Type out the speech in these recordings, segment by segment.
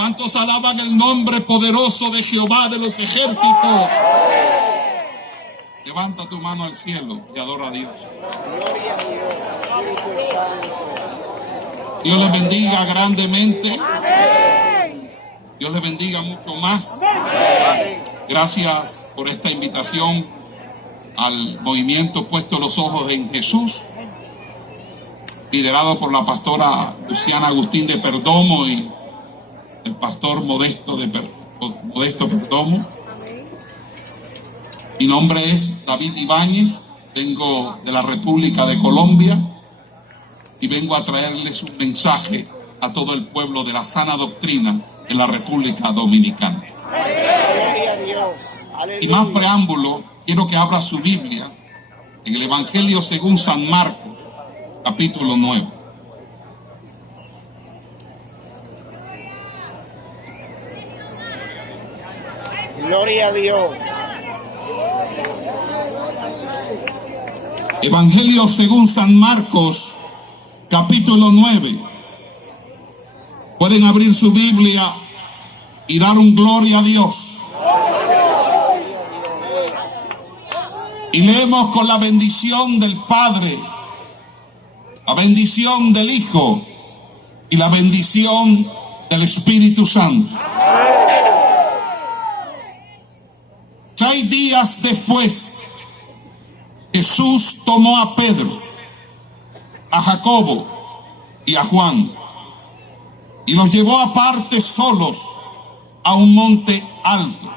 ¿Cuántos alaban el nombre poderoso de Jehová de los ejércitos? Levanta tu mano al cielo y adora a Dios. Gloria a Dios, Espíritu Santo. Dios les bendiga grandemente. Amén. Dios les bendiga mucho más. Amén. Gracias por esta invitación al movimiento Puesto los Ojos en Jesús, liderado por la pastora Luciana Agustín de Perdomo y el pastor Modesto Perdomo. Mi nombre es David Ibáñez, vengo de la República de Colombia y vengo a traerles un mensaje a todo el pueblo de la sana doctrina en la República Dominicana. Gloria a Dios. Y más preámbulo, quiero que abra su Biblia en el Evangelio según San Marcos, capítulo 9. Gloria a Dios. Evangelio según San Marcos, capítulo 9. Pueden abrir su Biblia y dar un gloria a Dios. Y leemos con la bendición del Padre, la bendición del Hijo y la bendición del Espíritu Santo. 6 días después, Jesús tomó a Pedro, a Jacobo y a Juan y los llevó aparte solos a un monte alto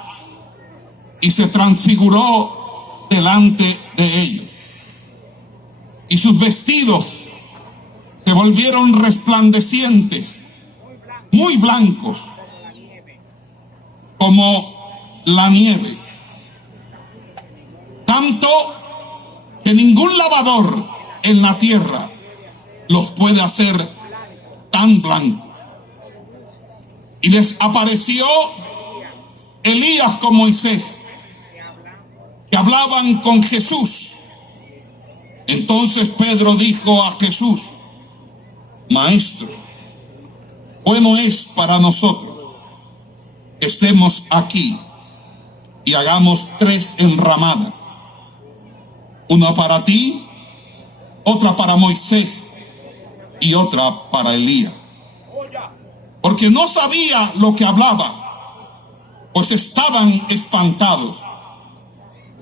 y se transfiguró delante de ellos. Y sus vestidos se volvieron resplandecientes, muy blancos, como la nieve. Tanto que ningún lavador en la tierra los puede hacer tan blancos. Y les apareció Elías con Moisés, que hablaban con Jesús. Entonces Pedro dijo a Jesús: Maestro, bueno es para nosotros que estemos aquí y hagamos 3 enramadas, una para ti, otra para Moisés y otra para Elías. Porque no sabía lo que hablaba, pues estaban espantados.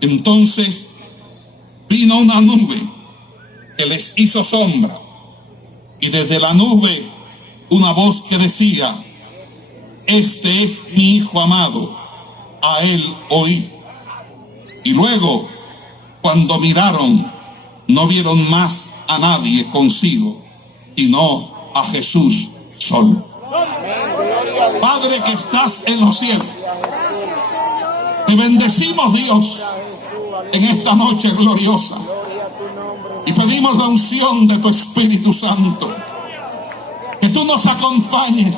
Entonces vino una nube que les hizo sombra, y desde la nube una voz que decía: Este es mi Hijo amado, a él oí. Y luego, cuando miraron, no vieron más a nadie consigo, sino a Jesús solo. Padre que estás en los cielos, te bendecimos, Dios, en esta noche gloriosa, y pedimos la unción de tu Espíritu Santo, que tú nos acompañes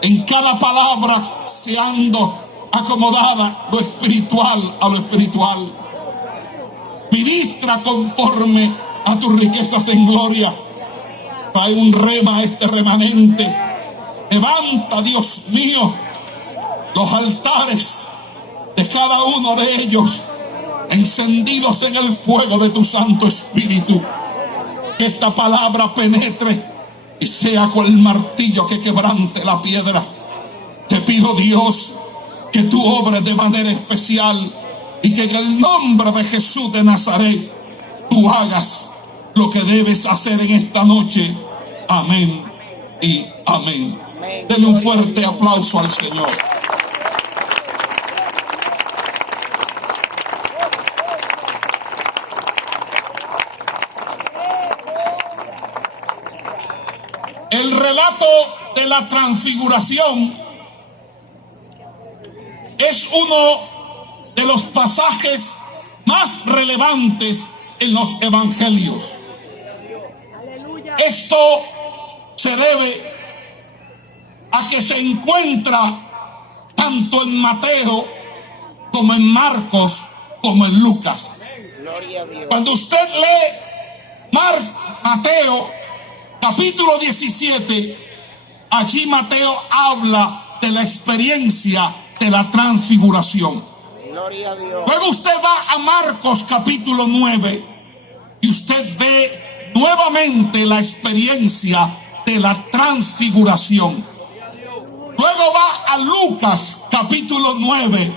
en cada palabra, seando acomodada lo espiritual a lo espiritual. Ministra conforme a tus riquezas en gloria. Trae un rema a este remanente. Levanta, Dios mío, los altares de cada uno de ellos, encendidos en el fuego de tu Santo Espíritu. Que esta palabra penetre y sea cual martillo que quebrante la piedra. Te pido, Dios, que tú obres de manera especial y que en el nombre de Jesús de Nazaret tú hagas lo que debes hacer en esta noche. Amén y amén. Denle un fuerte aplauso al Señor. El relato de la transfiguración es uno de los pasajes más relevantes en los evangelios. Esto se debe a que se encuentra tanto en Mateo como en Marcos como en Lucas. Cuando usted lee Mateo capítulo 17, allí Mateo habla de la experiencia de la transfiguración. Gloria a Dios. Luego usted va a Marcos capítulo 9 y usted ve nuevamente la experiencia de la transfiguración. Luego va a Lucas capítulo 9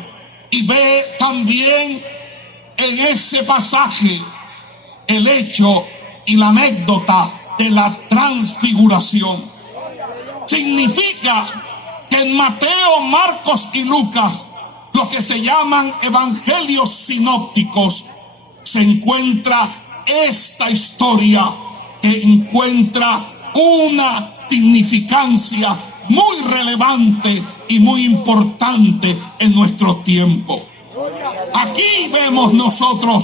y ve también en ese pasaje el hecho y la anécdota de la transfiguración. Significa que en Mateo, Marcos y Lucas, lo que se llaman evangelios sinópticos, se encuentra esta historia que encuentra una significancia muy relevante y muy importante en nuestro tiempo. Aquí vemos nosotros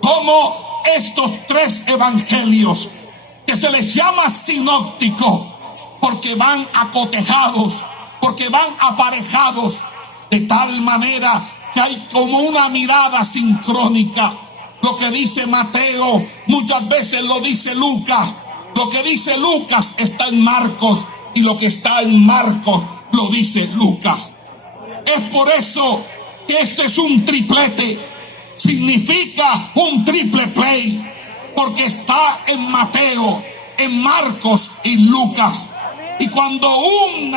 cómo estos tres evangelios, que se les llama sinópticos, porque van acotejados, porque van aparejados, de tal manera que hay como una mirada sincrónica. Lo que dice Mateo muchas veces lo dice Lucas, lo que dice Lucas está en Marcos, y lo que está en Marcos lo dice Lucas. Es por eso que este es un triplete, significa un triple play, porque está en Mateo, en Marcos y Lucas. Y cuando un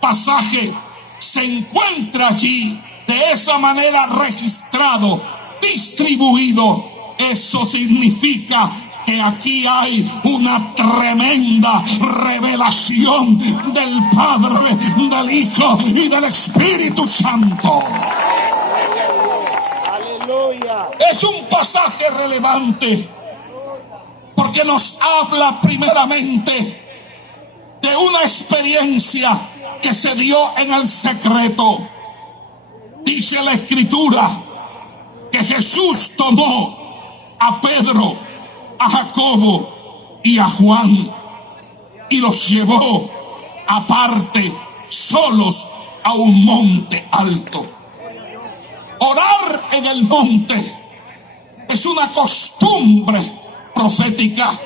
pasaje se encuentra allí de esa manera registrado, distribuido, eso significa que aquí hay una tremenda revelación del Padre, del Hijo y del Espíritu Santo. Aleluya. Es un pasaje relevante porque nos habla primeramente de una experiencia que se dio en el secreto. Dice la Escritura que Jesús tomó a Pedro, a Jacobo y a Juan y los llevó aparte, solos, a un monte alto. Orar en el monte es una costumbre profética.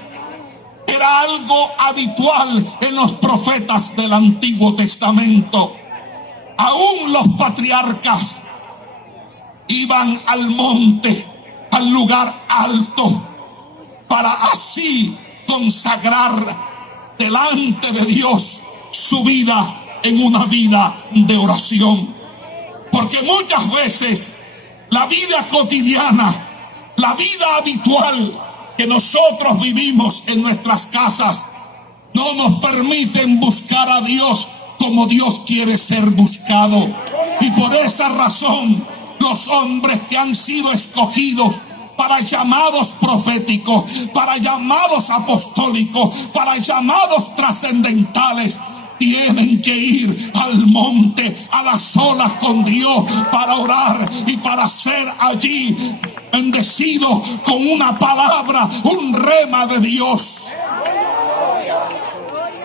Era algo habitual en los profetas del Antiguo Testamento. Aún los patriarcas iban al monte, al lugar alto, para así consagrar delante de Dios su vida en una vida de oración. Porque muchas veces la vida cotidiana, la vida habitual que nosotros vivimos en nuestras casas, no nos permiten buscar a Dios como Dios quiere ser buscado. Y por esa razón, los hombres que han sido escogidos para llamados proféticos, para llamados apostólicos, para llamados trascendentales, tienen que ir al monte, a las solas con Dios, para orar y para ser allí bendecido con una palabra, un rema de Dios.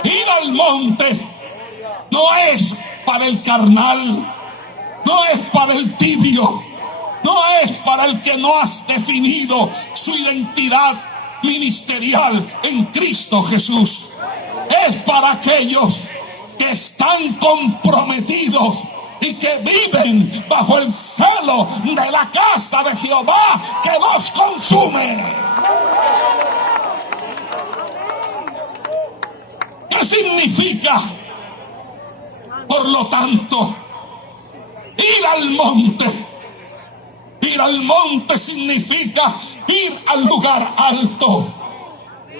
Ir al monte no es para el carnal, no es para el tibio, no es para el que no has definido su identidad ministerial en Cristo Jesús. Es para aquellos que están comprometidos y que viven bajo el celo de la casa de Jehová que los consume. ¿Qué significa? Por lo tanto, ir al monte. Ir al monte significa ir al lugar alto.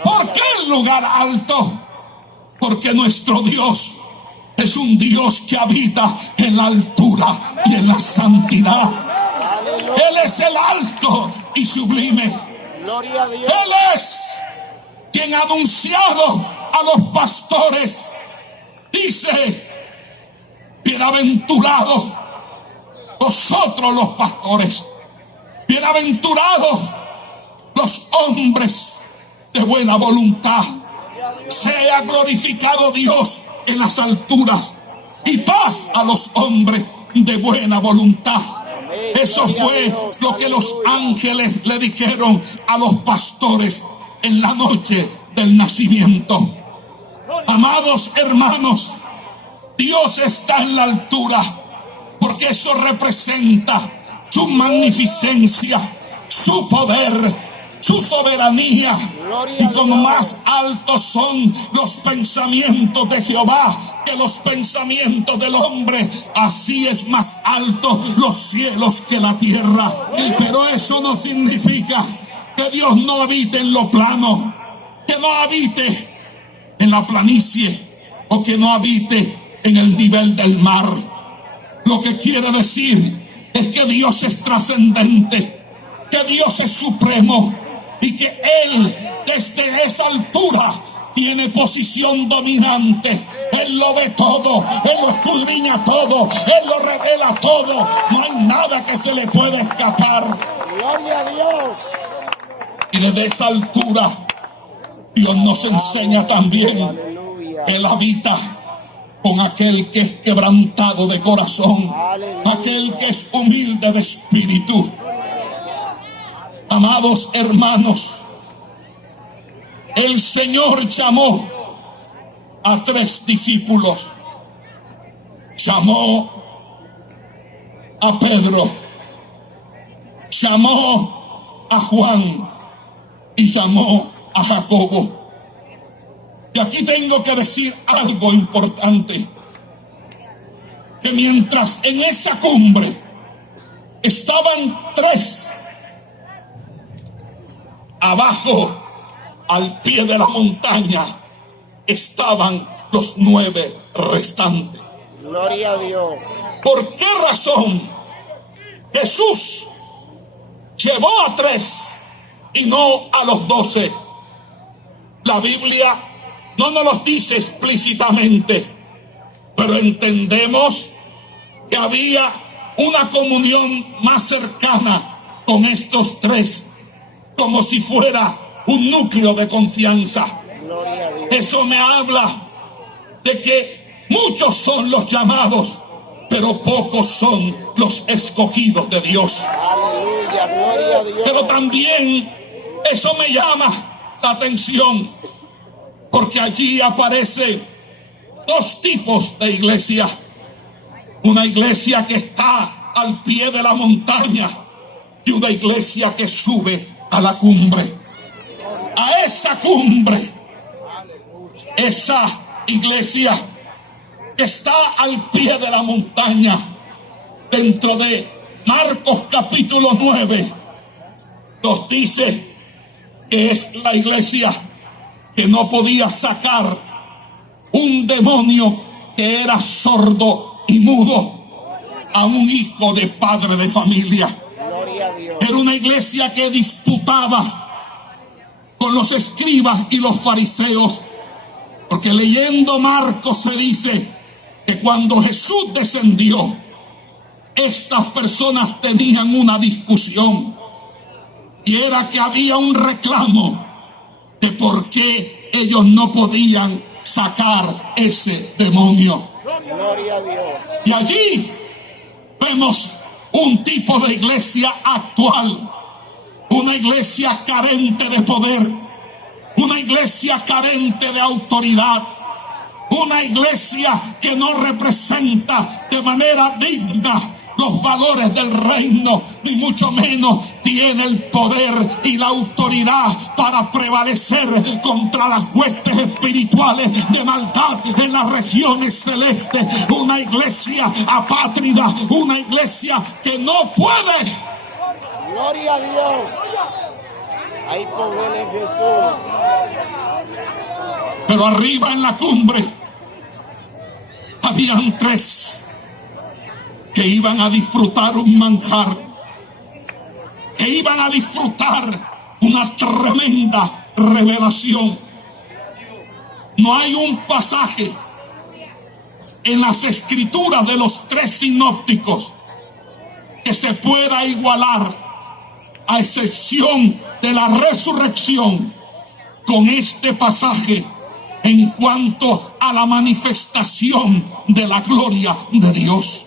¿Por qué el lugar alto? Porque nuestro Dios es un Dios que habita en la altura y en la santidad. Él es el alto y sublime. Gloria a Dios. Él es quien ha anunciado a los pastores. Dice: bienaventurados vosotros los pastores, bienaventurados los hombres de buena voluntad. Sea glorificado Dios en las alturas y paz a los hombres de buena voluntad. Eso fue lo que los ángeles le dijeron a los pastores en la noche del nacimiento. Amados hermanos, Dios está en la altura, porque eso representa su magnificencia, su poder, su soberanía. Y como más altos son los pensamientos de Jehová que los pensamientos del hombre, así es más alto los cielos que la tierra. Pero eso no significa que Dios no habite en lo plano, que no habite en la planicie o que no habite en el nivel del mar. Lo que quiero decir es que Dios es trascendente, que Dios es supremo y que Él desde esa altura tiene posición dominante. Él lo ve todo, Él lo escudriña todo, Él lo revela todo. No hay nada que se le pueda escapar. Gloria a Dios. Y desde esa altura Dios nos enseña también que Él habita con aquel que es quebrantado de corazón, aquel que es humilde de espíritu. Amados hermanos, el Señor llamó a 3 discípulos. Llamó a Pedro, llamó a Juan y llamó a Jacobo. Y aquí tengo que decir algo importante, que mientras en esa cumbre estaban 3, abajo, al pie de la montaña, estaban los 9 restantes. Gloria a Dios. ¿Por qué razón Jesús llevó a 3 y no a los 12? La Biblia no nos lo dice explícitamente, pero entendemos que había una comunión más cercana con estos 3, como si fuera un núcleo de confianza. Gloria a Dios. Eso me habla de que muchos son los llamados, pero pocos son los escogidos de Dios. Aleluya, gloria a Dios. Pero también eso me llama la atención, porque allí aparecen 2 tipos de iglesia. Una iglesia que está al pie de la montaña y una iglesia que sube a la cumbre. A esa cumbre, esa iglesia que está al pie de la montaña, dentro de Marcos capítulo 9, nos dice que es la iglesia que no podía sacar un demonio que era sordo y mudo a un hijo de padre de familia. Gloria a Dios. Era una iglesia que disputaba con los escribas y los fariseos, porque leyendo Marcos se dice que cuando Jesús descendió, estas personas tenían una discusión, y era que había un reclamo de por qué ellos no podían sacar ese demonio. Gloria a Dios. Y allí vemos un tipo de iglesia actual, una iglesia carente de poder, una iglesia carente de autoridad, una iglesia que no representa de manera digna los valores del reino, ni mucho menos tiene el poder y la autoridad para prevalecer contra las huestes espirituales de maldad en las regiones celestes. Una iglesia apátrida, una iglesia que no puede. Gloria a Dios. Hay poder en Jesús. Pero arriba en la cumbre habían 3 que iban a disfrutar un manjar, que iban a disfrutar una tremenda revelación. No hay un pasaje en las escrituras de los 3 sinópticos que se pueda igualar, a excepción de la resurrección, con este pasaje en cuanto a la manifestación de la gloria de Dios.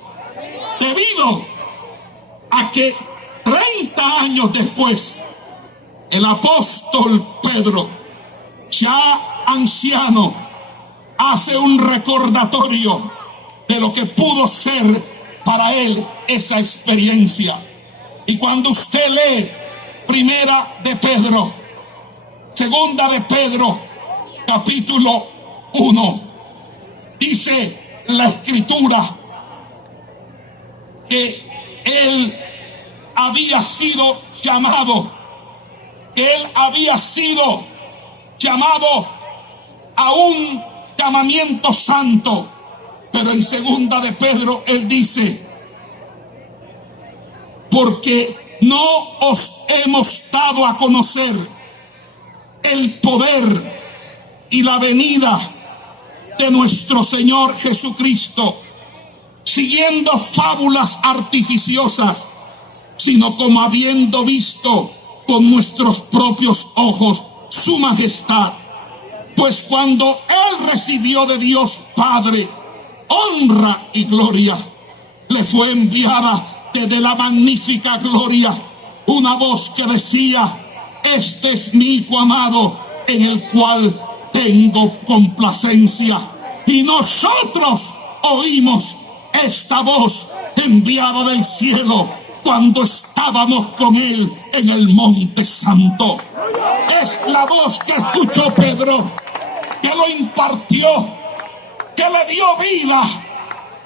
Debido a que 30 años después, el apóstol Pedro, ya anciano, hace un recordatorio de lo que pudo ser para él esa experiencia. Y cuando usted lee Primera de Pedro, Segunda de Pedro, capítulo 1, dice la Escritura que él había sido llamado, a un llamamiento santo. Pero en Segunda de Pedro él dice: porque no os hemos dado a conocer el poder y la venida de nuestro Señor Jesucristo, siguiendo fábulas artificiosas, sino como habiendo visto con nuestros propios ojos su majestad. Pues cuando él recibió de Dios Padre honra y gloria, le fue enviada desde la magnífica gloria una voz que decía: este es mi Hijo amado, en el cual tengo complacencia. Y nosotros oímos esta voz enviada del cielo cuando estábamos con él en el Monte Santo. Es la voz que escuchó Pedro, que lo impartió, que le dio vida,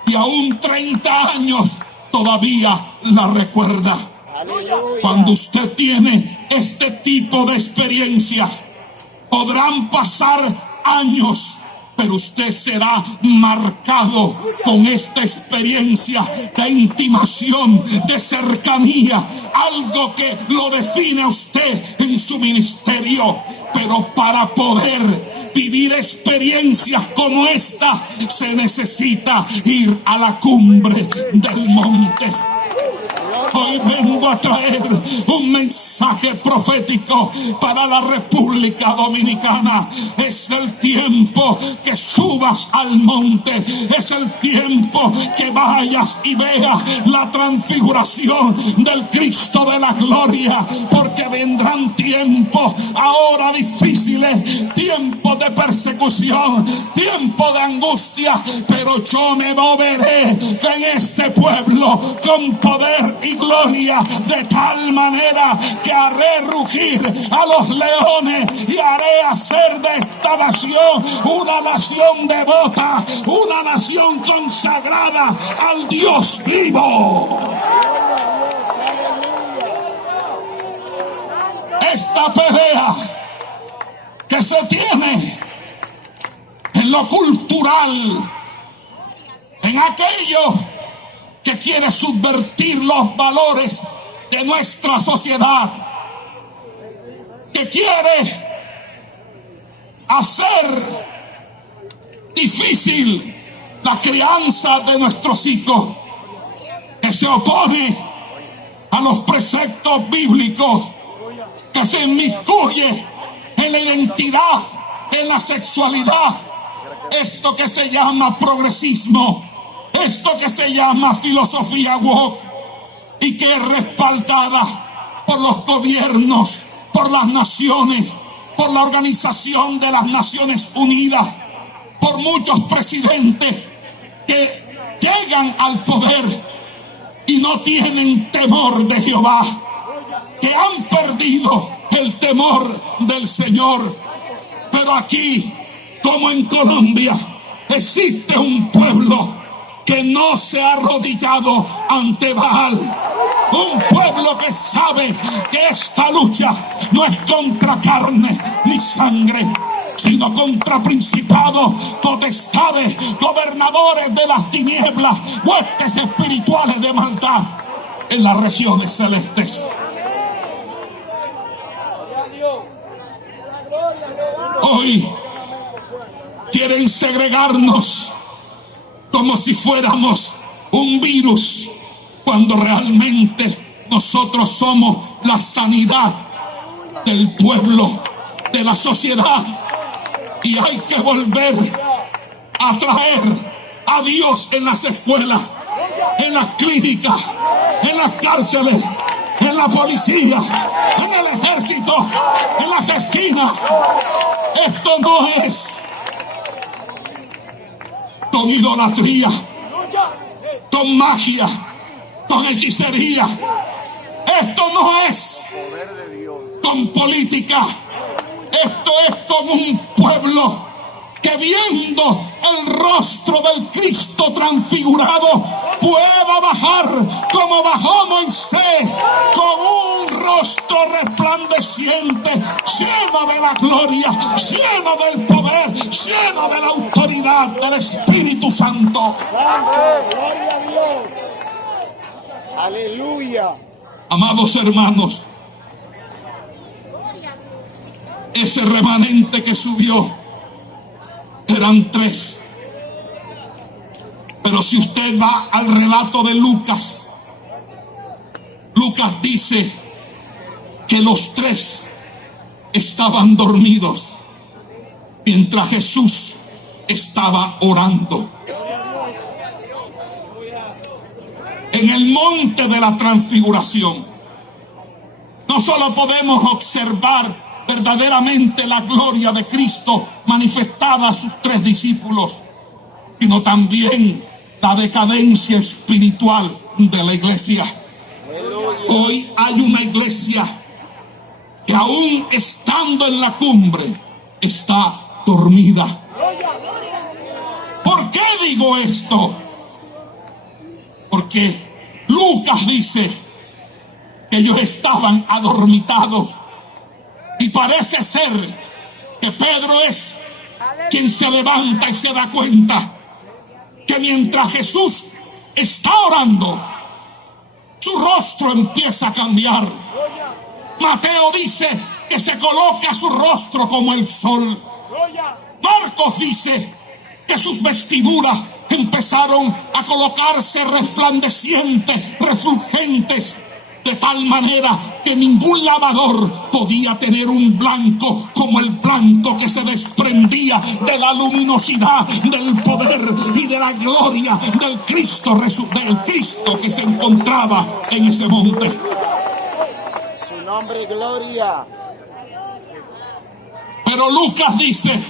y aún 30 años todavía la recuerda. Aleluya. Cuando usted tiene este tipo de experiencias, podrán pasar años, pero usted será marcado con esta experiencia de intimación, de cercanía, algo que lo define a usted en su ministerio. Pero para poder vivir experiencias como esta, se necesita ir a la cumbre del monte. Hoy vengo a traer un mensaje profético para la República Dominicana. Es el tiempo que subas al monte. Es el tiempo que vayas y veas la transfiguración del Cristo de la gloria. Porque vendrán tiempos ahora difíciles, tiempos de persecución, tiempos de angustia. Pero yo me moveré en este pueblo con poder y gloria, de tal manera que haré rugir a los leones y haré hacer de esta nación una nación devota, una nación consagrada al Dios vivo. Esta pelea que se tiene en lo cultural, en aquello que quiere subvertir los valores de nuestra sociedad, que quiere hacer difícil la crianza de nuestros hijos, que se opone a los preceptos bíblicos, que se inmiscuye en la identidad, en la sexualidad, esto que se llama progresismo, esto que se llama filosofía woke, y que es respaldada por los gobiernos, por las naciones, por la Organización de las Naciones Unidas, por muchos presidentes que llegan al poder y no tienen temor de Jehová, que han perdido el temor del Señor. Pero aquí, como en Colombia, existe un pueblo que no se ha arrodillado ante Baal. Un pueblo que sabe que esta lucha no es contra carne ni sangre, sino contra principados, potestades, gobernadores de las tinieblas, huestes espirituales de maldad en las regiones celestes. Hoy quieren segregarnos como si fuéramos un virus, cuando realmente nosotros somos la sanidad del pueblo, de la sociedad. Y hay que volver a traer a Dios en las escuelas, en las clínicas, en las cárceles, en la policía, en el ejército, en las esquinas. Esto no es con idolatría, con magia, con hechicería. Esto no es Poder de Dios. con política. Esto es con un pueblo que viendo el rostro del Cristo transfigurado pueda bajar como bajó Moisés, con un rostro resplandeciente, lleno de la gloria, lleno del poder, lleno de la autoridad del Espíritu Santo. Santo, gloria a Dios. Aleluya. Amados hermanos, ese remanente que subió eran 3. Pero si usted va al relato de Lucas, Lucas dice que los 3 estaban dormidos mientras Jesús estaba orando. En el monte de la transfiguración, no solo podemos observar verdaderamente la gloria de Cristo manifestada a sus 3 discípulos, sino también la decadencia espiritual de la iglesia. Hoy hay una iglesia que aún estando en la cumbre está dormida. ¿Por qué digo esto? Porque Lucas dice que ellos estaban adormitados. Y parece ser que Pedro es quien se levanta y se da cuenta que mientras Jesús está orando, su rostro empieza a cambiar. Mateo dice que se coloca su rostro como el sol. Marcos dice que sus vestiduras empezaron a colocarse resplandecientes, refulgentes, de tal manera que ningún lavador podía tener un blanco como el blanco que se desprendía de la luminosidad, del poder y de la gloria del Cristo que se encontraba en ese monte. Su nombre, gloria. Pero Lucas dice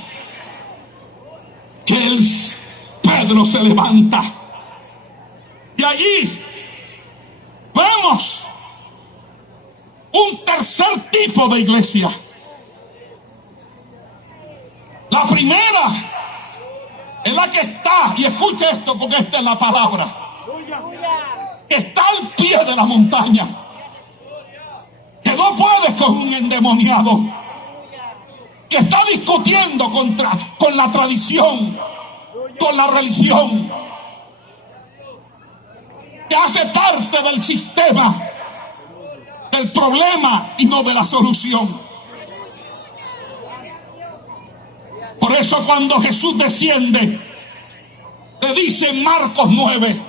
que Pedro se levanta y allí vemos un tercer tipo de iglesia. La primera es la que está, y escuche esto porque esta es la palabra, que está al pie de la montaña, que no puede con un endemoniado, que está discutiendo con la tradición, con la religión, que hace parte del sistema, del problema y no de la solución. Por eso cuando Jesús desciende, le dice en Marcos 9,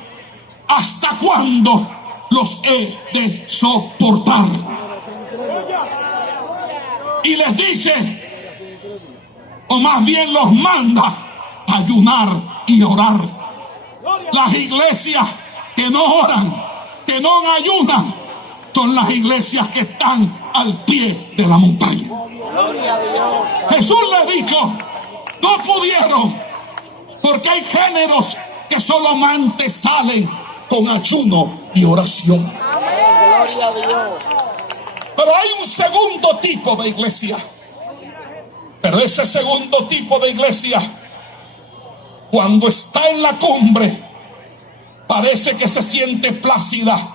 ¿hasta cuándo los he de soportar? Y les dice, o más bien los manda a ayunar y orar. Las iglesias que no oran, que no ayunan, son las iglesias que están al pie de la montaña. Gloria a Dios. Jesús le dijo, no pudieron, porque hay géneros que solamente salen con ayuno y oración. Amén, gloria a Dios. Pero hay un segundo tipo de iglesia. Pero ese segundo tipo de iglesia, cuando está en la cumbre, parece que se siente plácida,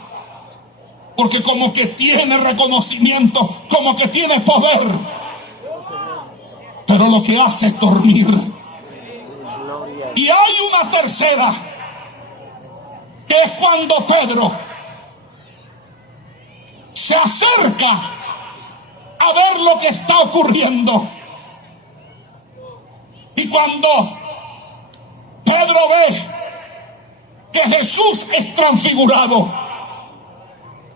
porque como que tiene reconocimiento, como que tiene poder, pero lo que hace es dormir. Y hay una tercera, que es cuando Pedro se acerca a ver lo que está ocurriendo. Y cuando Pedro ve que Jesús es transfigurado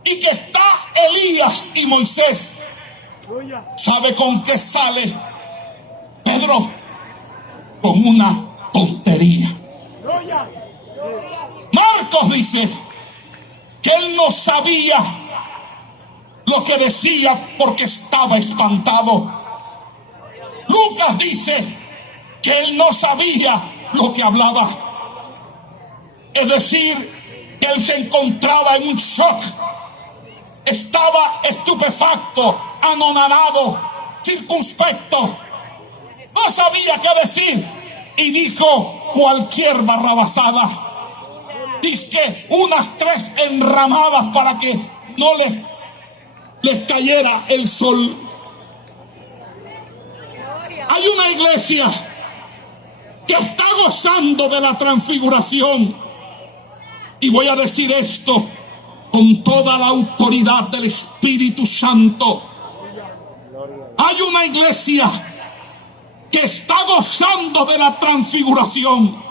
y que está Elías y Moisés, ¿sabe con qué sale Pedro? Con una tontería. Marcos dice que él no sabía lo que decía porque estaba espantado. Lucas dice que él no sabía lo que hablaba. Es decir, que él se encontraba en un shock. Estaba estupefacto, anonadado, circunspecto. No sabía qué decir. Y dijo cualquier barrabasada. Dice unas 3 enramadas para que no les cayera el sol. Hay una iglesia que está gozando de la transfiguración. Y voy a decir esto con toda la autoridad del Espíritu Santo. Hay una iglesia que está gozando de la transfiguración,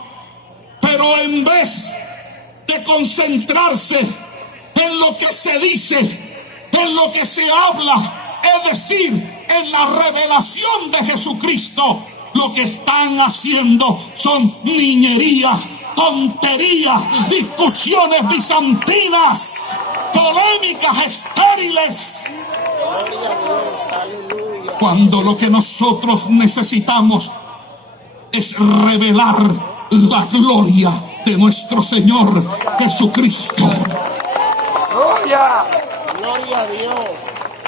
pero en vez de concentrarse en lo que se dice, en lo que se habla, es decir, en la revelación de Jesucristo, lo que están haciendo son niñerías, tonterías, discusiones bizantinas, polémicas estériles. Gloria a Dios, aleluya. Cuando lo que nosotros necesitamos es revelar la gloria de nuestro Señor Jesucristo. Gloria, gloria a Dios.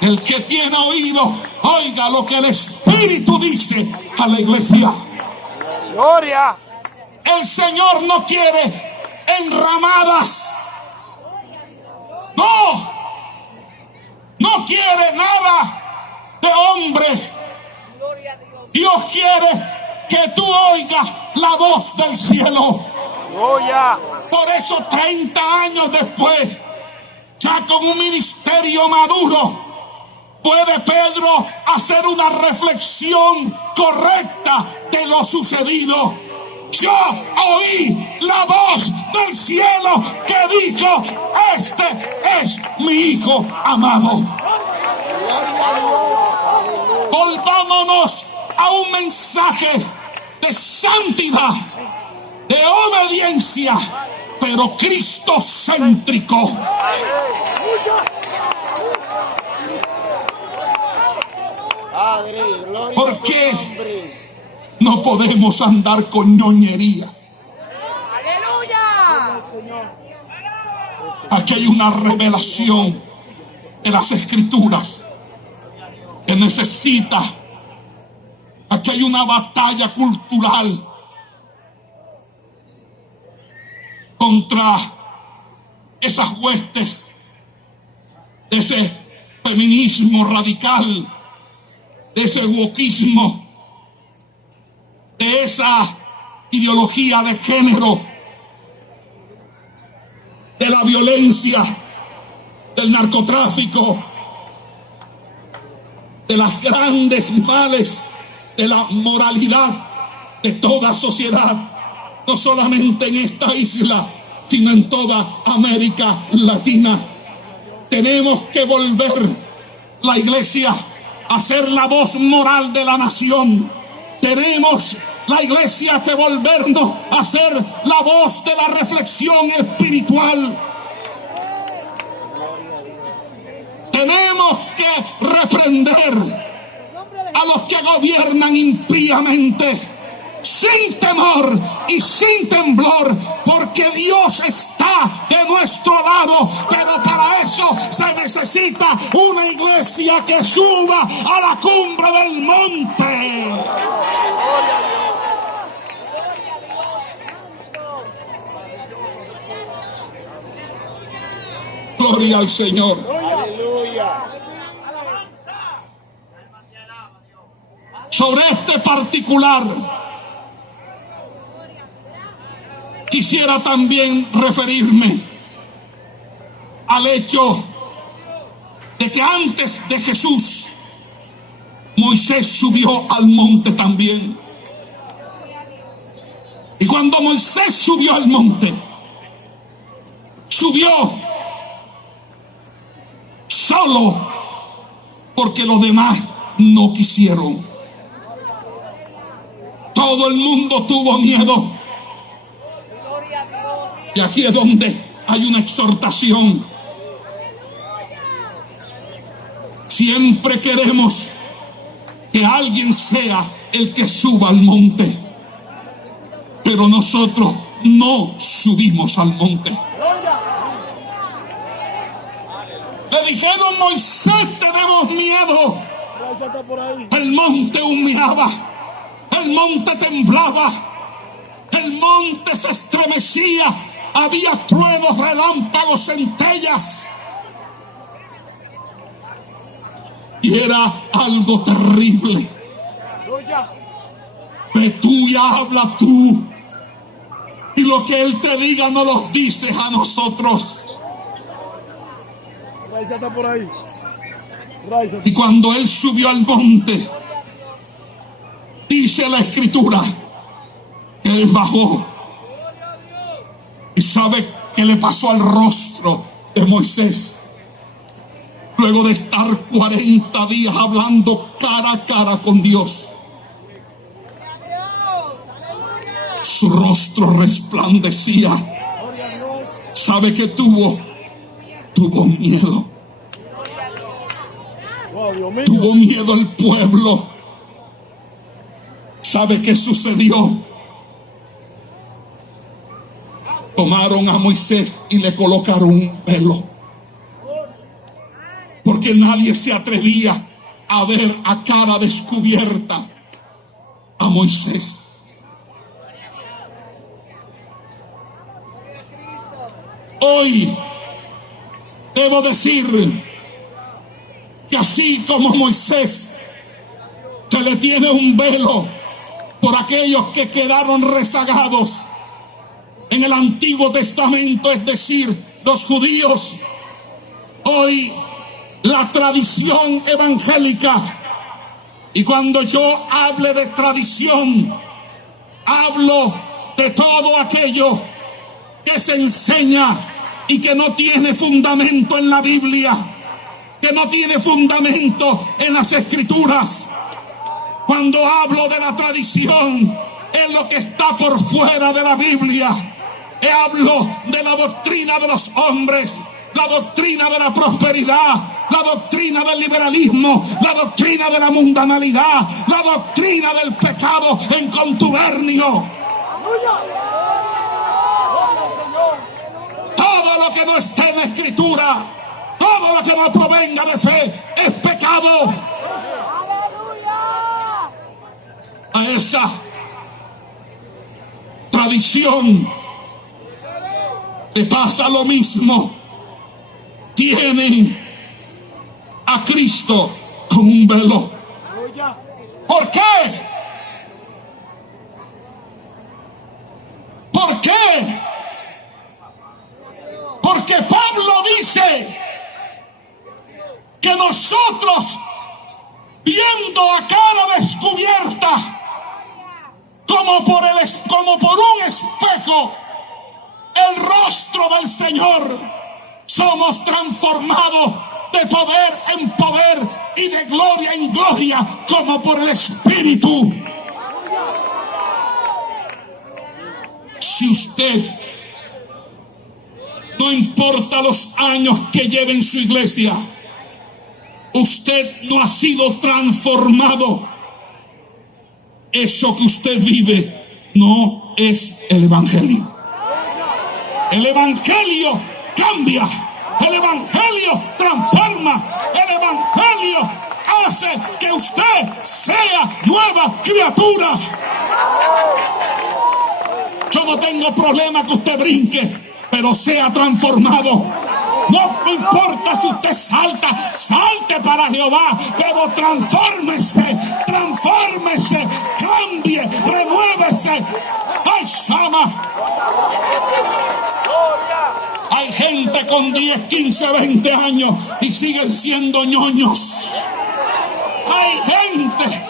El que tiene oído, oiga lo que el Espíritu dice a la iglesia. Gloria. El Señor no quiere enramadas. No quiere nada de hombre. Dios quiere que tú oigas la voz del cielo. Gloria. Por eso 30 años después, ya con un ministerio maduro, puede Pedro hacer una reflexión correcta de lo sucedido. Yo oí la voz del cielo que dijo: este es mi Hijo amado. Volvámonos a un mensaje de santidad, de obediencia, pero cristocéntrico. Padre, gloria ¿Por a tu qué? nombre. No podemos andar con ñoñerías. ¡Aleluya! Aquí hay una revelación de las Escrituras que necesita. Aquí hay una batalla cultural contra esas huestes de ese feminismo radical, de ese wokismo, de esa ideología de género, de la violencia, del narcotráfico, de las grandes males, de la moralidad de toda sociedad, no solamente en esta isla, sino en toda América Latina. Tenemos que volver la iglesia a ser la voz moral de la nación. Tenemos la iglesia que volvernos a ser la voz de la reflexión espiritual. Tenemos que reprender a los que gobiernan impíamente, sin temor y sin temblor, porque Dios está de nuestro lado. Pero para eso se necesita una iglesia que suba a la cumbre del monte. Gloria a Dios. Gloria al Señor. Aleluya. Sobre este particular, quisiera también referirme al hecho de que antes de Jesús, Moisés subió al monte también. Y cuando Moisés subió al monte, subió solo porque los demás no quisieron. Todo el mundo tuvo miedo. Y aquí es donde hay una exhortación. Siempre queremos que alguien sea el que suba al monte, pero nosotros no subimos al monte. Le dijeron: Moisés, tenemos miedo. El monte humeaba, el monte temblaba, el monte se estremecía, había truenos, relámpagos, centellas. Y era algo terrible. Ve tú y habla tú. Y lo que Él te diga no lo dices a nosotros. Y cuando Él subió al monte, dice la Escritura que Él bajó. ¿Y sabe qué le pasó al rostro de Moisés? Luego de estar 40 días hablando cara a cara con Dios, su rostro resplandecía. ¿Sabe qué tuvo? Tuvo miedo. Tuvo miedo el pueblo. ¿Sabe qué sucedió? Tomaron a Moisés y le colocaron un velo, porque nadie se atrevía a ver a cara descubierta a Moisés. Hoy debo decir que así como Moisés se le tiene un velo por aquellos que quedaron rezagados en el Antiguo Testamento, es decir, los judíos, hoy la tradición evangélica, y cuando yo hable de tradición, hablo de todo aquello que se enseña y que no tiene fundamento en la Biblia, que no tiene fundamento en las Escrituras. Cuando hablo de la tradición, es lo que está por fuera de la Biblia. Hablo de la doctrina de los hombres, la doctrina de la prosperidad, la doctrina del liberalismo, la doctrina de la mundanalidad, la doctrina del pecado en contubernio. Todo lo que no esté en la Escritura, todo lo que no provenga de fe, es pecado. A esa tradición le pasa lo mismo. Tienen a Cristo con un velo. ¿Por qué? ¿Por qué? Porque Pablo dice que nosotros, viendo a cara descubierta, como por un espejo, el rostro del Señor, somos transformados de poder en poder y de gloria en gloria, como por el Espíritu. Si usted, no importa los años que lleve en su iglesia, usted no ha sido transformado, eso que usted vive no es el Evangelio. El Evangelio cambia, el Evangelio transforma, el Evangelio hace que usted sea nueva criatura. Yo no tengo problema que usted brinque, pero sea transformado. No me importa si usted salta, salte para Jehová, pero transfórmese, cambie, renuévese. ¡Ay, Shama! Hay gente con 10, 15, 20 años y siguen siendo ñoños. Hay gente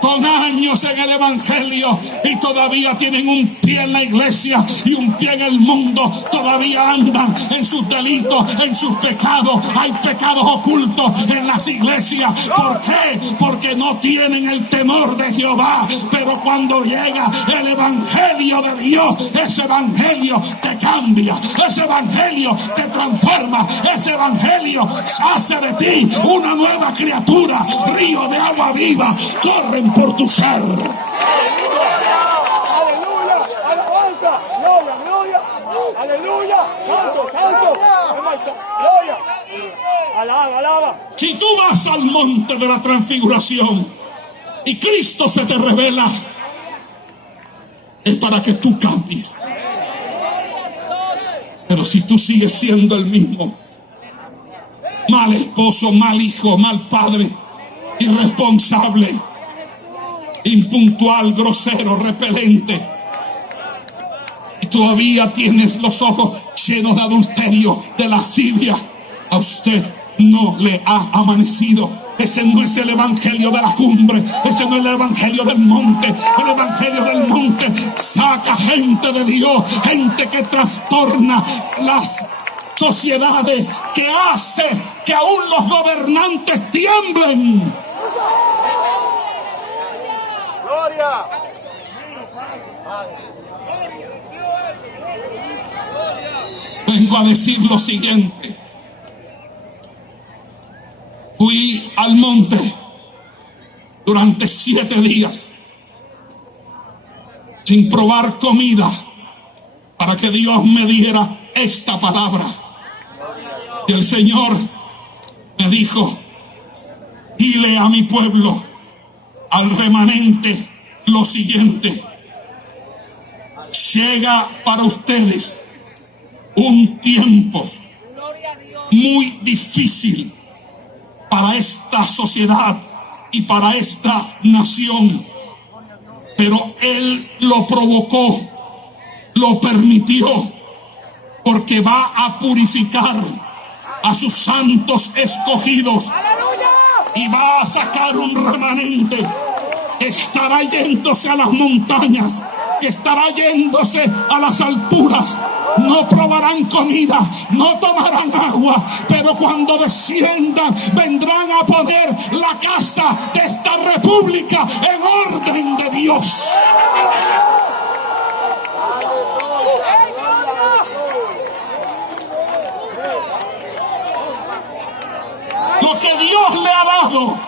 con años en el Evangelio y todavía tienen un pie en la iglesia y un pie en el mundo. Todavía andan en sus delitos, en sus pecados. Hay pecados ocultos en las iglesias. ¿Por qué? Porque no tienen el temor de Jehová. Pero cuando llega el Evangelio de Dios, ese Evangelio te cambia, ese Evangelio te transforma, ese Evangelio hace de ti una nueva criatura. Río de agua viva corren por tu ser. Aleluya, aleluya, alabanza, Gloria, gloria. Aleluya. Santo, santo. Gloria. Alaba, alaba. Si tú vas al monte de la transfiguración y Cristo se te revela, es para que tú cambies. Pero si tú sigues siendo el mismo, mal esposo, mal hijo, mal padre, irresponsable, impuntual, grosero, repelente, y todavía tienes los ojos llenos de adulterio, de lascivia, a usted no le ha amanecido. Ese no es el evangelio de la cumbre, ese no es el evangelio del monte. El evangelio del monte saca gente de Dios, gente que trastorna las sociedades, que hace que aún los gobernantes tiemblen. Gloria. Vengo a decir lo siguiente. Fui al monte durante 7 días sin probar comida para que Dios me diera esta palabra. Y el Señor me dijo: dile a mi pueblo, al remanente, lo siguiente: llega para ustedes un tiempo muy difícil para esta sociedad y para esta nación, pero Él lo provocó, lo permitió, porque va a purificar a sus santos escogidos y va a sacar un remanente que estará yéndose a las montañas, que estará yéndose a las alturas. No probarán comida, no tomarán agua, pero cuando desciendan vendrán a poner la casa de esta república en orden de Dios. Lo que Dios le ha dado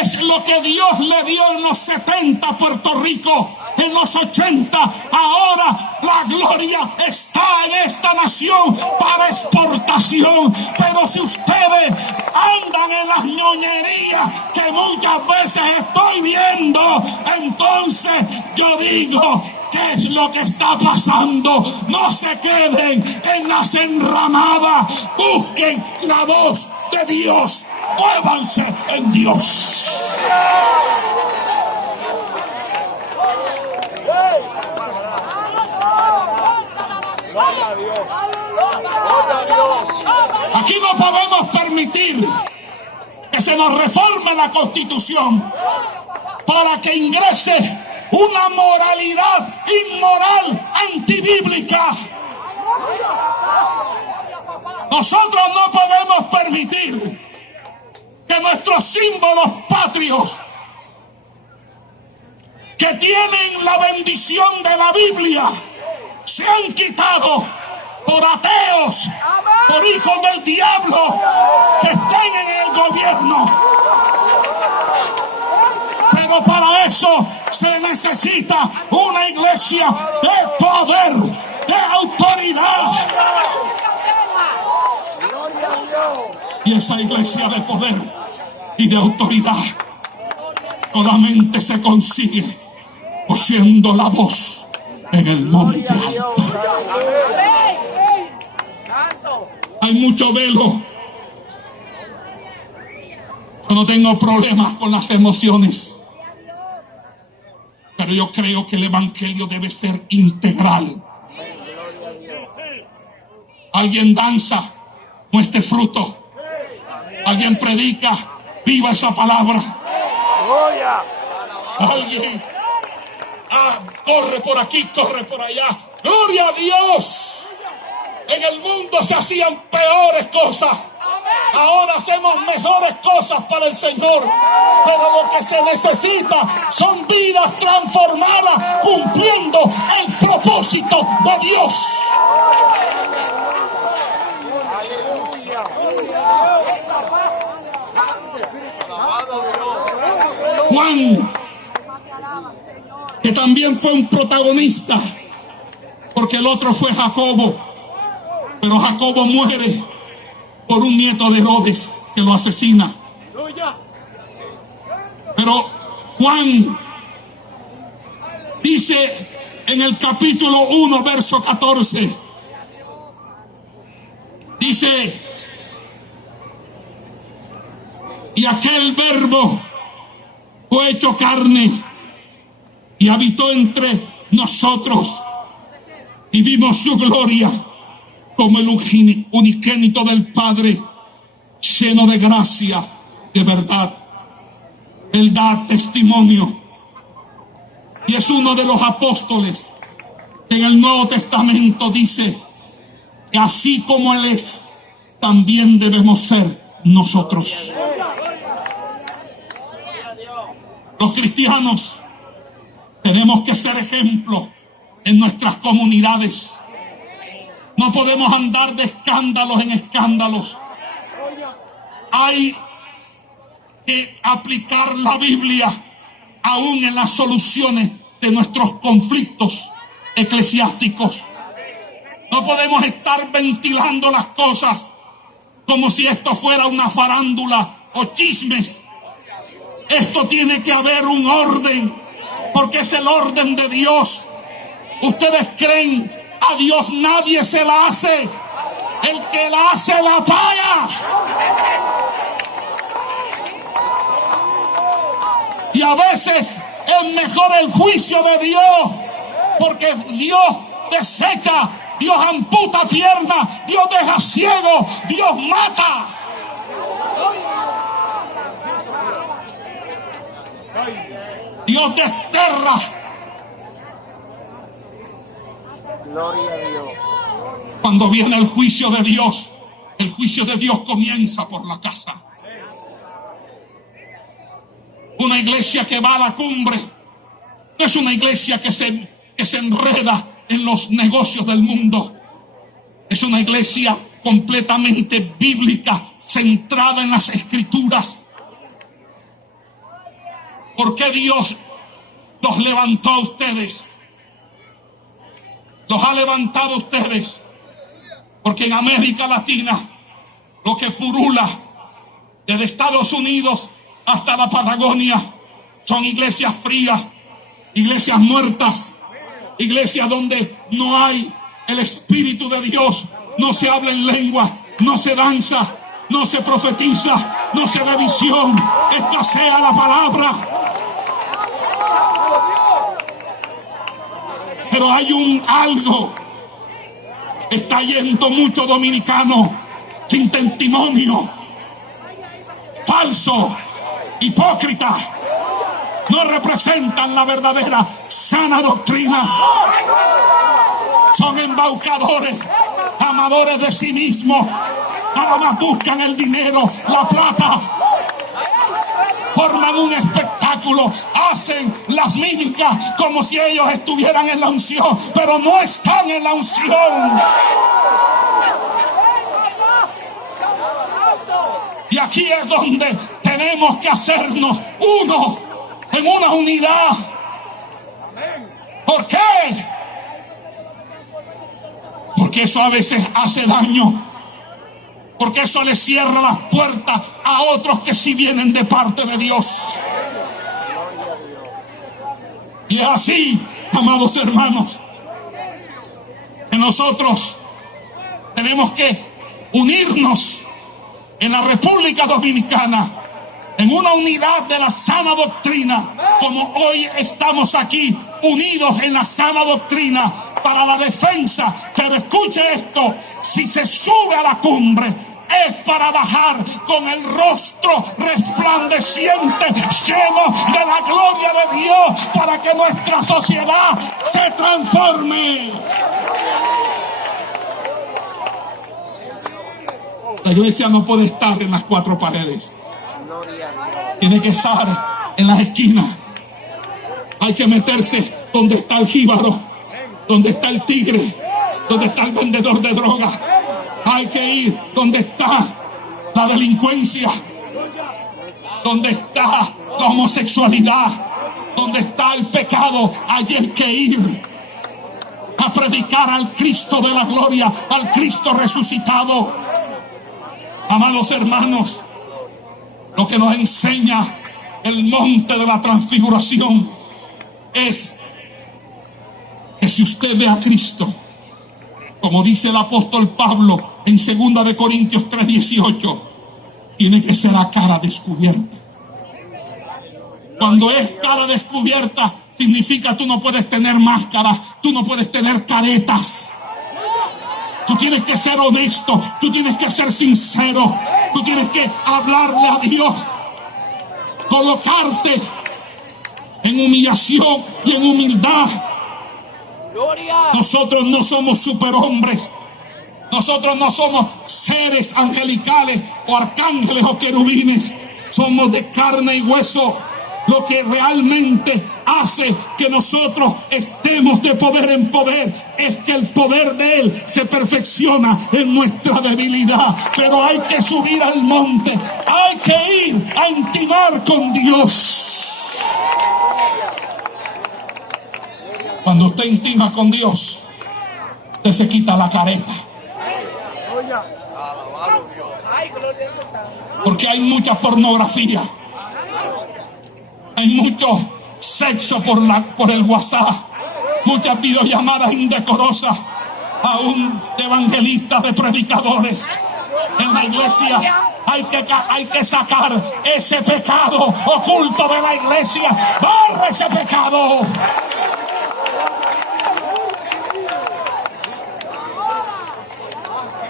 es lo que Dios le dio en los 70 a Puerto Rico, en los 80. Ahora la gloria está en esta nación para exportación. Pero si ustedes andan en las ñoñerías que muchas veces estoy viendo, entonces yo digo: ¿qué es lo que está pasando? No se queden en las enramadas, busquen la voz de Dios, muévanse en Dios. Gloria a Dios. Gloria a Dios. Aquí no podemos permitir que se nos reforme la Constitución para que ingrese una moralidad inmoral, antibíblica. Nosotros no podemos permitir que nuestros símbolos patrios, que tienen la bendición de la Biblia, sean quitados por ateos, por hijos del diablo que estén en el gobierno. Pero para eso se necesita una iglesia de poder, de autoridad. Gloria a Dios. Y esa iglesia de poder y de autoridad solamente se consigue oyendo la voz en el monte Gloria a Dios. alto. Santo. Hay mucho velo. Yo no tengo problemas con las emociones, pero yo creo que el evangelio debe ser integral. Alguien danza, muestre fruto. Alguien predica, viva esa palabra. Gloria. Alguien corre por aquí, corre por allá. Gloria a Dios. En el mundo se hacían peores cosas. Ahora hacemos mejores cosas para el Señor. Pero lo que se necesita son vidas transformadas, cumpliendo el propósito de Dios. Aleluya. Alabado Dios. Juan, que también fue un protagonista, porque el otro fue Jacobo, pero Jacobo muere por un nieto de Herodes que lo asesina. Pero Juan dice en el capítulo 1, verso 14, dice: y aquel verbo fue hecho carne y habitó entre nosotros, y vimos su gloria como el unigénito del Padre, lleno de gracia, de verdad. Él da testimonio y es uno de los apóstoles que en el Nuevo Testamento dice que así como Él es, también debemos ser nosotros. Los cristianos tenemos que ser ejemplo en nuestras comunidades. No podemos andar de escándalos en escándalos. Hay que aplicar la Biblia aún en las soluciones de nuestros conflictos eclesiásticos. No podemos estar ventilando las cosas como si esto fuera una farándula o chismes. Esto tiene que haber un orden, porque es el orden de Dios. Ustedes creen, a Dios nadie se la hace. El que la hace la paga. Y a veces es mejor el juicio de Dios, porque Dios desecha, Dios amputa piernas, Dios deja ciego, Dios mata. Dios desterra. Gloria a Dios. Cuando viene el juicio de Dios comienza por la casa. Una iglesia que va a la cumbre no es una iglesia que se enreda en los negocios del mundo. Es una iglesia completamente bíblica, centrada en las Escrituras. ¿Por qué Dios los levantó a ustedes? Los ha levantado a ustedes porque en América Latina lo que purula desde Estados Unidos hasta la Patagonia son iglesias frías, iglesias muertas, iglesias donde no hay el Espíritu de Dios, no se habla en lengua, no se danza, no se profetiza, no se da visión, escasea la palabra. Pero hay algo, está yendo mucho dominicano sin testimonio, falso, hipócrita, no representan la verdadera sana doctrina. Son embaucadores, amadores de sí mismos, nada más buscan el dinero, la plata, forman un espectáculo, hacen las mímicas como si ellos estuvieran en la unción, pero no están en la unción. Y aquí es donde tenemos que hacernos uno, en una unidad. ¿Por qué? Porque eso a veces hace daño. Porque eso le cierra las puertas a otros que sí vienen de parte de Dios. Y es así, amados hermanos, que nosotros tenemos que unirnos en la República Dominicana en una unidad de la sana doctrina, como hoy estamos aquí unidos en la sana doctrina para la defensa. Pero escuche esto: si se sube a la cumbre, es para bajar con el rostro resplandeciente, lleno de la gloria de Dios, para que nuestra sociedad se transforme. La iglesia no puede estar en las cuatro paredes. Tiene que estar en las esquinas. Hay que meterse donde está el jíbaro, donde está el tigre, donde está el vendedor de droga. Hay que ir donde está la delincuencia, donde está la homosexualidad, Donde está el pecado, allí hay que ir a predicar al Cristo de la gloria, al Cristo resucitado. Amados hermanos, lo que nos enseña el monte de la transfiguración es que si usted ve a Cristo, como dice el apóstol Pablo en 2 de Corintios 3:18, tiene que ser a cara descubierta. Cuando es cara descubierta, significa tú no puedes tener máscaras, tú no puedes tener caretas. Tú tienes que ser honesto, tú tienes que ser sincero, tú tienes que hablarle a Dios, colocarte en humillación y en humildad. Nosotros no somos superhombres, nosotros no somos seres angelicales o arcángeles o querubines, somos de carne y hueso. Lo que realmente hace que nosotros estemos de poder en poder es que el poder de Él se perfecciona en nuestra debilidad. Pero hay que subir al monte, hay que ir a intimar con Dios. Cuando usted intima con Dios, usted se quita la careta. Porque hay mucha pornografía. Hay mucho sexo por el WhatsApp, muchas videollamadas indecorosas, aún de evangelistas, de predicadores. En la iglesia hay que sacar ese pecado oculto de la iglesia. ¡Barra ese pecado!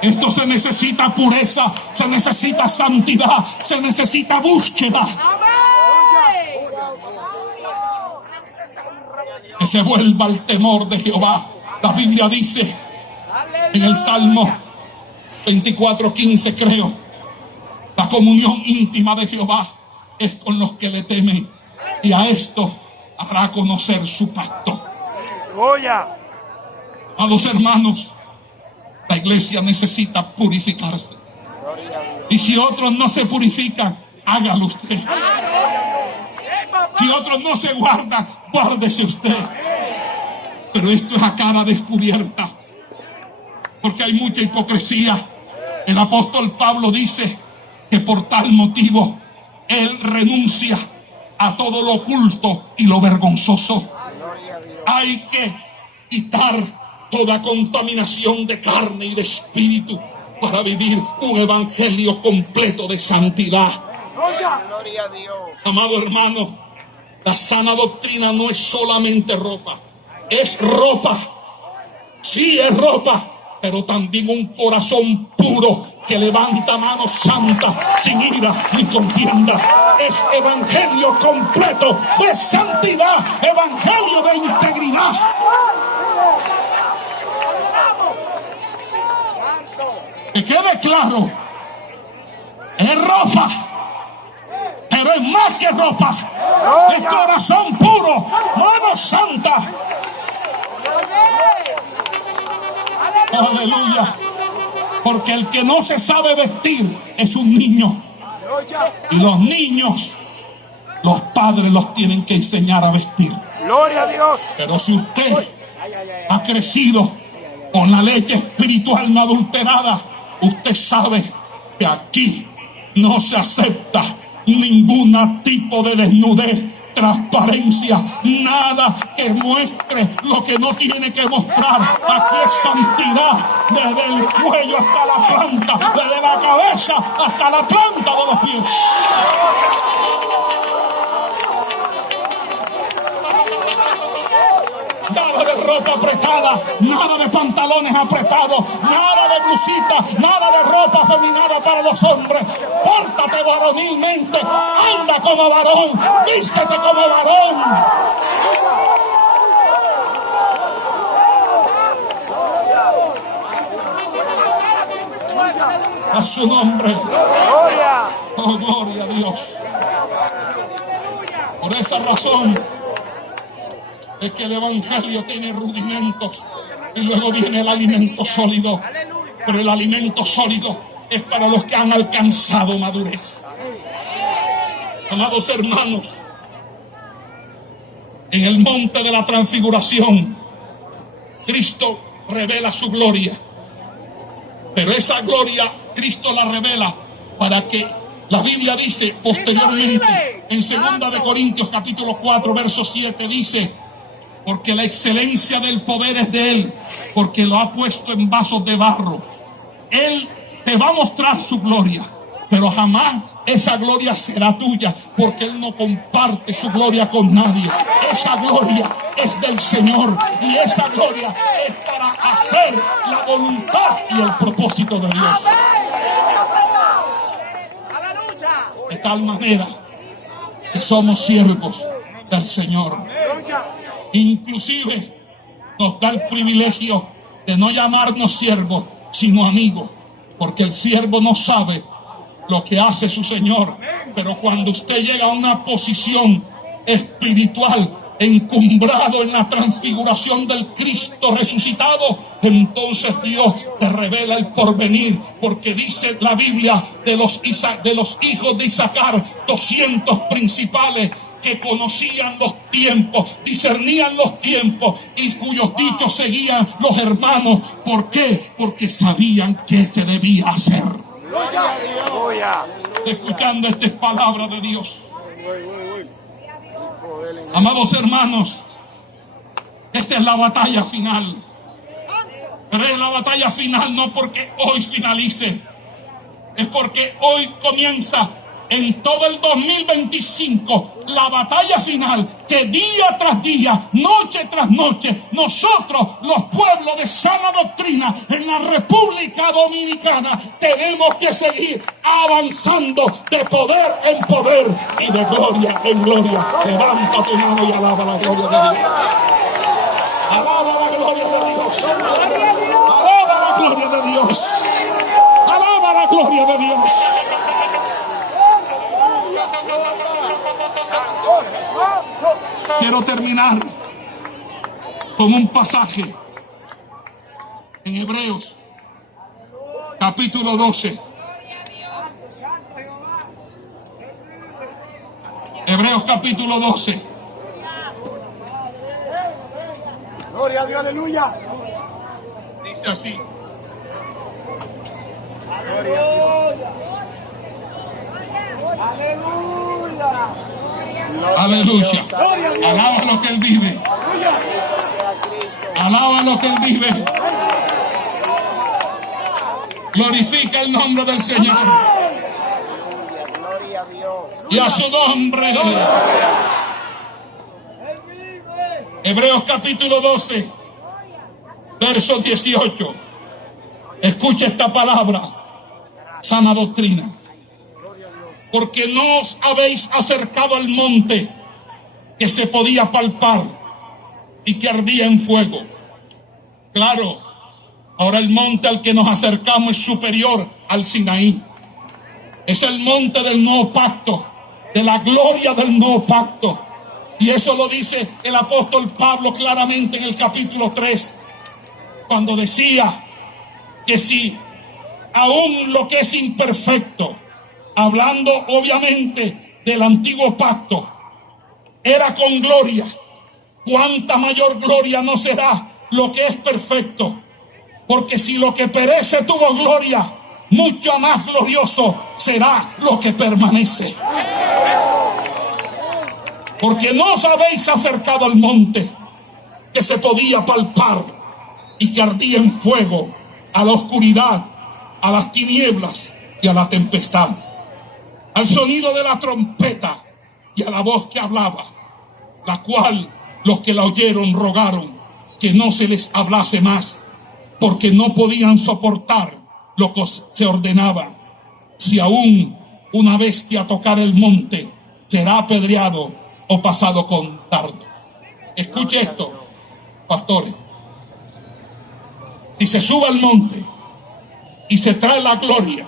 Esto se necesita pureza, se necesita santidad, se necesita búsqueda. Que se vuelva el temor de Jehová. La Biblia dice en el Salmo 24:15, creo, la comunión íntima de Jehová es con los que le temen, y a esto hará conocer su pacto. Amados hermanos, la iglesia necesita purificarse, y si otros no se purifican, hágalo usted. Si otros no se guardan, guárdese usted. Pero esto es a cara descubierta, porque hay mucha hipocresía. El apóstol Pablo dice que por tal motivo él renuncia a todo lo oculto y lo vergonzoso. Hay que quitar toda contaminación de carne y de espíritu para vivir un evangelio completo de santidad. Gloria a Dios. Amado hermano, la sana doctrina no es solamente ropa, es ropa. Sí, es ropa, pero también un corazón puro que levanta mano santa, sin ira ni contienda. Es evangelio completo de santidad, evangelio de integridad. Que quede claro, es ropa, pero es más que ropa. Es corazón puro, mano santa. Aleluya. Porque el que no se sabe vestir es un niño. Y los niños, los padres los tienen que enseñar a vestir. Gloria a Dios. Pero si usted ha crecido con la leche espiritual no adulterada, usted sabe que aquí no se acepta ningún tipo de desnudez, transparencia, nada que muestre lo que no tiene que mostrar. Aquí es santidad, desde el cuello hasta la planta, desde la cabeza hasta la planta de los pies. Nada de ropa apretada, nada de pantalones apretados, nada de blusita, nada de ropa femenina para los hombres. Pórtate varonilmente, anda como varón, vístete como varón. A su nombre. Oh, gloria a Dios. Por esa razón es que el evangelio tiene rudimentos y luego viene el alimento sólido. Pero el alimento sólido es para los que han alcanzado madurez. Amados hermanos, En el monte de la transfiguración, Cristo revela su gloria. Pero esa gloria Cristo la revela para que la Biblia dice posteriormente, en 2 de Corintios capítulo 4, verso 7, dice: porque la excelencia del poder es de Él, porque lo ha puesto en vasos de barro. Él te va a mostrar su gloria, pero jamás esa gloria será tuya, porque Él no comparte su gloria con nadie. Esa gloria es del Señor, y esa gloria es para hacer la voluntad y el propósito de Dios. De tal manera que somos siervos del Señor. Inclusive nos da el privilegio de no llamarnos siervos, sino amigos, porque el siervo no sabe lo que hace su Señor. Pero cuando usted llega a una posición espiritual, encumbrado en la transfiguración del Cristo resucitado, entonces Dios te revela el porvenir, porque dice la Biblia de los hijos de Isaacar, 200 principales que conocían los tiempos, discernían los tiempos y cuyos dichos seguían los hermanos. ¿Por qué? Porque sabían qué se debía hacer. Escuchando estas palabras de Dios. Amados hermanos, esta es la batalla final. Pero es la batalla final no porque hoy finalice, es porque hoy comienza en todo el 2025 la batalla final, que día tras día, noche tras noche, nosotros, los pueblos de sana doctrina en la República Dominicana, tenemos que seguir avanzando de poder en poder y de gloria en gloria. Levanta tu mano y alaba la gloria de Dios. Alaba la gloria de Dios. Alaba la gloria de Dios. Alaba la gloria de Dios. Quiero terminar con un pasaje en Hebreos capítulo 12. Hebreos capítulo 12. Gloria a Dios, aleluya. Dice así. Aleluya. Alaba lo que Él vive. Alaba lo que Él vive. Glorifica el nombre del Señor. Gloria a Dios. Y a su nombre. Hebreos capítulo 12, verso 18. Escucha esta palabra. Sana doctrina. Porque no os habéis acercado al monte que se podía palpar y que ardía en fuego. Claro, ahora el monte al que nos acercamos es superior al Sinaí. Es el monte del nuevo pacto, de la gloria del nuevo pacto. Y eso lo dice el apóstol Pablo claramente en el capítulo 3, cuando decía que si aún lo que es imperfecto, hablando obviamente del antiguo pacto, era con gloria, cuánta mayor gloria no será lo que es perfecto. Porque si lo que perece tuvo gloria, mucho más glorioso será lo que permanece. Porque no os habéis acercado al monte que se podía palpar y que ardía en fuego, a la oscuridad, a las tinieblas y a la tempestad, al sonido de la trompeta y a la voz que hablaba, la cual los que la oyeron rogaron que no se les hablase más, porque no podían soportar lo que se ordenaba. Si aún una bestia tocar el monte, será apedreado o pasado con dardo. Escuche esto, pastores. Si se sube al monte y se trae la gloria,